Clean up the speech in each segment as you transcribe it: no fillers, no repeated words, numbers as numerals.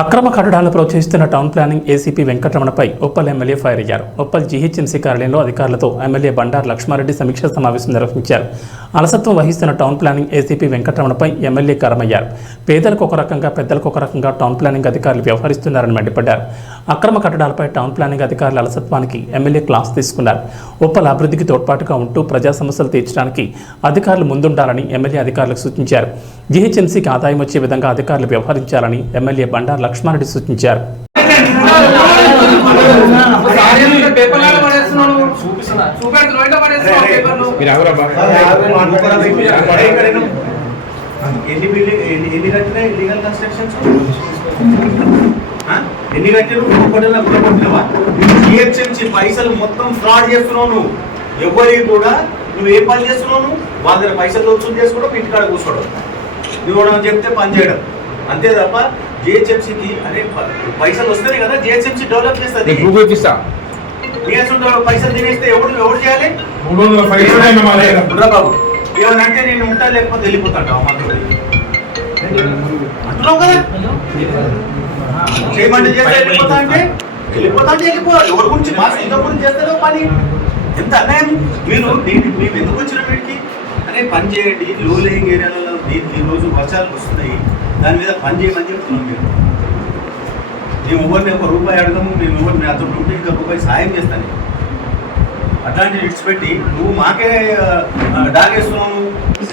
అక్రమ కట్టడాలు ప్రోత్సహిస్తున్న టౌన్ ప్లానింగ్ ఏసీపీ వెంకటరమణపై ఉప్పల్ ఎమ్మెల్యే ఫైర్ అయ్యారు. ఉప్పల్ జీహెచ్ఎంసీ కార్యాలయంలో అధికారులతో ఎమ్మెల్యే బండారు లక్ష్మారెడ్డి సమీక్షా సమావేశం నిర్వహించారు. అలసత్వం వహిస్తున్న టౌన్ ప్లానింగ్ ఏసీపీ వెంకటరమణపై ఎమ్మెల్యే కారమయ్యారు. పేదలకు ఒక రకంగా పెద్దలకు ఒక రకంగా టౌన్ ప్లానింగ్ అధికారులు వ్యవహరిస్తున్నారని మండిపడ్డారు. అక్రమ కట్టడాలపై టౌన్ ప్లానింగ్ అధికారుల అలసత్వానికి ఎమ్మెల్యే క్లాస్ తీసుకున్నారు. ఉప్పల్ అభివృద్ధికి తోడ్పాటుగా ఉంటూ ప్రజా సమస్యలు తీర్చడానికి అధికారులు ముందుండాలని ఎమ్మెల్యే అధికారులకు సూచించారు. జీహెచ్ఎంసీకి ఆదాయం వచ్చే విధంగా అధికారులు వ్యవహరించాలని ఎమ్మెల్యే బండారు లక్ష్మారెడ్డి సూచించారు. ఎన్ని కట్టినవు జిహెచ్ఎంసీ పైసలు మొత్తం ఫ్రాడ్ చేస్తున్నావు. నువ్వు ఎవరికి కూడా నువ్వు ఏ పని చేస్తున్నావు, వాళ్ళ దగ్గర పైసలు వసూలు చేసుకోవడం, ఇంటికాడ కూర్చోవడం, నువ్వు చెప్తే పని చేయడం అంతే తప్ప జిహెచ్ఎంసీకి అనే పైసలు వస్తాయి కదా, జిహెచ్ఎంసీ డెవలప్ చేస్తుంది. పైసలు తినేస్తే ఎవరు చేయాలి? బాబు ఏమనంటే నేను ఉంటా లేకపోతే వెళ్ళిపోతాంటావు అంటున్నావు కదా. చేయమంటే చేస్తే వెళ్ళిపోతా అంటే వెళ్ళిపోవాలి. ఎవరి గురించి మా సొంత గురించి చేస్తారో పని. ఎంత అన్యాయం! మేము ఎందుకు వచ్చిన వీటికి అనే పని చేయండి. లో లేయింగ్ ఏరియాలలో ఈరోజు వర్షాలు వస్తున్నాయి, దాని మీద పని చేయమని చెప్తున్నాం. మేము ఎవరిని ఒక రూపాయి అడగము, మేము ఎవరిని అతను ఉంటే ఇంకా రూపాయి సాయం చేస్తాను. అట్లాంటి లిట్స్ పెట్టి నువ్వు మాకే డాగేస్తున్నావు.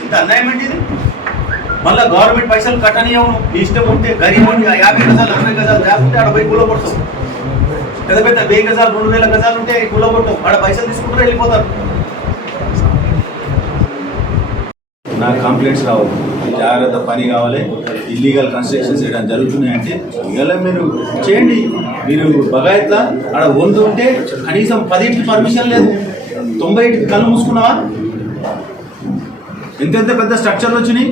ఇంత అన్యాయం ఏంటి ఇది? మళ్ళీ గవర్నమెంట్ పైసలు కట్టనియవు. నీ ఇష్టం ఉంటే గరీబ్ 50 గజాలు 60 గజాలు లేకుంటే ఆడ పోయి కూలగొడతావు. పెద్ద పెద్ద 1000 గజాలు 2000 గజాలు ఉంటే కూలగొట్టవు. ఆడ పైసలు తీసుకుంటారు, వెళ్ళిపోతారు. నాకు కంప్లైంట్స్ రావు, జాగ్రత్త పని కావాలి. ఇల్లీగల్ కన్స్ట్రక్షన్స్ చేయడం జరుగుతున్నాయంటే ఇలా మీరు చేయండి. మీరు బగాయత్లా ఆడ 100 ఉంటే కనీసం 10 పర్మిషన్ లేదు, 90 కళ్ళు మూసుకున్నావా? ఎంతెంత పెద్ద స్ట్రక్చర్లు వచ్చినాయి,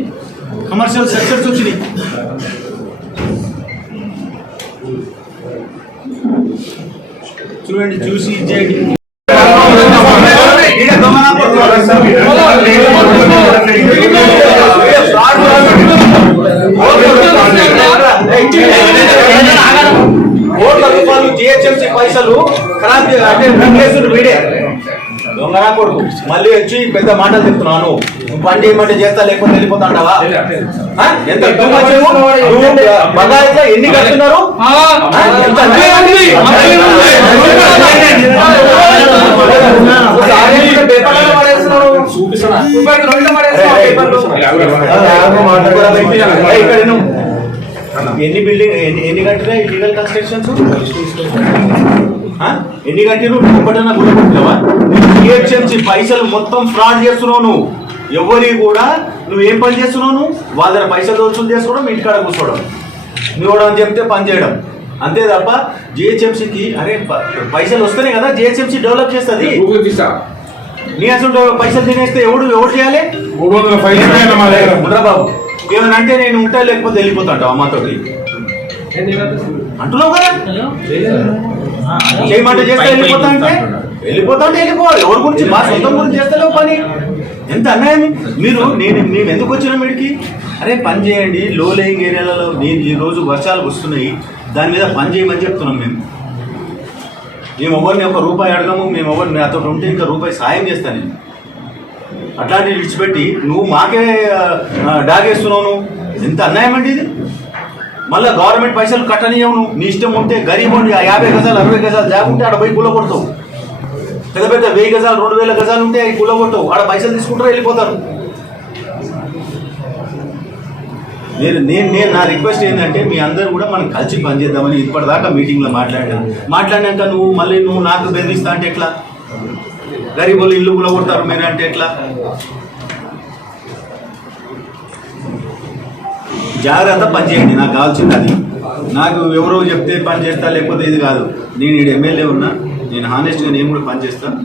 కమర్షియల్ స్ట్రక్చర్స్ వచ్చినాయి. చూడండి, చూసి ఇచ్చేయండి. ₹1,00,000 జిహెచ్ఎంసీ పైసలు ఖరాబ్ అంటే వీడే దొంగనా కొడుకు. మళ్ళీ వచ్చి పెద్ద మాటలు చెప్తున్నాను. నువ్వు పని చేయమంటే చేస్తా, లేకపోతే వెళ్ళిపోతాంటావా? ఎంత బగాయిలో ఎన్ని కడుతున్నారు? ఎన్ని కట్టినా ఇల్లీగల్ కన్స్ట్రక్షన్స్ ఎన్ని కట్టిరు? ఒకటన్నా గుర్తుపెట్టుకోవా? జిహెచ్ఎంసీ పైసలు మొత్తం ఫ్రాడ్ చేస్తున్నావు. నువ్వు ఎవరికి కూడా నువ్వు ఏం పని చేస్తున్నావు, వాళ్ళ దగ్గర పైసలు వసూలు చేసుకోవడం, ఇంటికాడ కూర్చోవడం, నువ్వు అని చెప్తే పని చేయడం అంతే తప్ప జిహెచ్ఎంసీకి అరే పైసలు వస్తేనే కదా జిహెచ్ఎంసీ డెవలప్ చేస్తుంది. నీ అసలు పైసలు తినేస్తే ఎవరు చేయాలి? బాబు ఏమనంటే నేను ఉంటా లేకపోతే వెళ్ళిపోతాంటావు అమ్మతోటి అంటున్నావు కదా. చేయమంటే చేస్తే వెళ్ళిపోతాంటే వెళ్ళిపోవాలి. ఎవరి గురించి మా సొంతం గురించి చేస్తలేవు పని. ఎంత అన్యాయం! మేము ఎందుకు వచ్చినాం వీడికి? అరే పని చేయండి. లో లేయింగ్ ఏరియాలలో ఈరోజు వర్షాలు వస్తున్నాయి, దాని మీద పని చేయమని చెప్తున్నాం. మేము ఎవరిని ఒక రూపాయి అడగము, మేము ఎవరిని అతను ఉంటే ఇంకా రూపాయి సాయం చేస్తాను. నేను అట్లాంటివి విడిచిపెట్టి నువ్వు మాకే డాగేస్తున్నావు. ఎంత అన్యాయం అండి ఇది? మళ్ళీ గవర్నమెంట్ పైసలు కట్టనియవు. నీ ఇష్టం ఉంటే గరీబ్ 50 గజాలు 60 గజాలు లేకుంటే ఆడ పోయి కూలగొడతావు. పెద్ద పెద్ద 1000 గజాలు 2000 గజాలు ఉంటే అవి కూలగొట్టవు. ఆడ పైసలు తీసుకుంటారు, వెళ్ళిపోతారు. నేను నా రిక్వెస్ట్ ఏంటంటే మీ అందరూ కూడా మనం కలిసి పనిచేద్దామని ఇప్పటిదాకా మీటింగ్లో మాట్లాడినాక నువ్వు నాకు బెదిరిస్తా అంటే ఎట్లా? గరీబులు ఇల్లు కూడా కొడతారు మీరు అంటే ఎట్లా? జాగ్రత్త పని చేయండి. నాకు కావాల్సింది అది. నాకు ఎవరో చెప్తే పని చేస్తా, లేకపోతే ఇది కాదు. నేను ఇక్కడ ఎమ్మెల్యే ఉన్నా, నేను హానెస్ట్గా నేను కూడా పని చేస్తాను.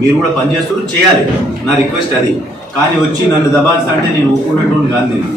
మీరు కూడా పని చేస్తూ చేయాలి. నా రిక్వెస్ట్ అది. కానీ వచ్చి నన్ను దబాయిస్తా అంటే నేను ఒప్పుకున్నట్టు కాదు. నేను